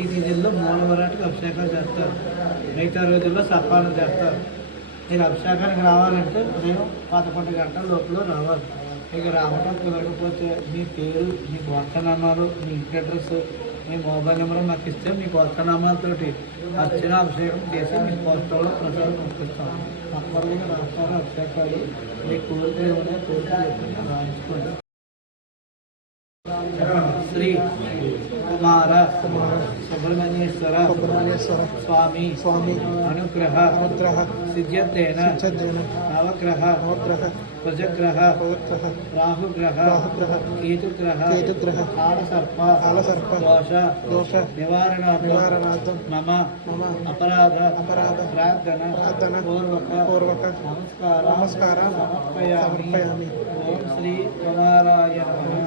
షష్ఠీ తేదీల్లో మూలవరాటికి అభిషేకాలు చేస్తారు. మిగతా రోజుల్లో సర్పాలను చేస్తారు. మీరు అభిషేకానికి రావాలంటే ఉదయం 11 గంటల లోపల రావాలి. మీకు రావడం కుదరకపోతే మీ పేరు, మీ గోత్రనామాలు, మీ ఇంటి అడ్రస్, మీ మొబైల్ నెంబర్ నాకు ఇస్తే మీ గోత్రనామాలతోటి అర్చన అభిషేకం చేసి మీ పోస్టర్లో ప్రసాదం పంపిస్తాం. తప్పకుండా రాస్తారు అభిషేకాలు. మీ కోరికలు ఏమైనా కోరికలు రాయించుకోండి. శ్రీ కుమార సుబ్రహ్మణ్యేశ్వర స్వామి అనుగ్రహ సిద్ధ్యర్థేన నవగ్రహ కుజగ్రహ రాహుగ్రహ కేతుగ్రహ కాలసర్ప దోష నివారణార్థం మమ అపరాధ ప్రార్థన పూర్వక నమస్కార సమర్పయామి. ఓం శ్రీ కుమారాయ నమః.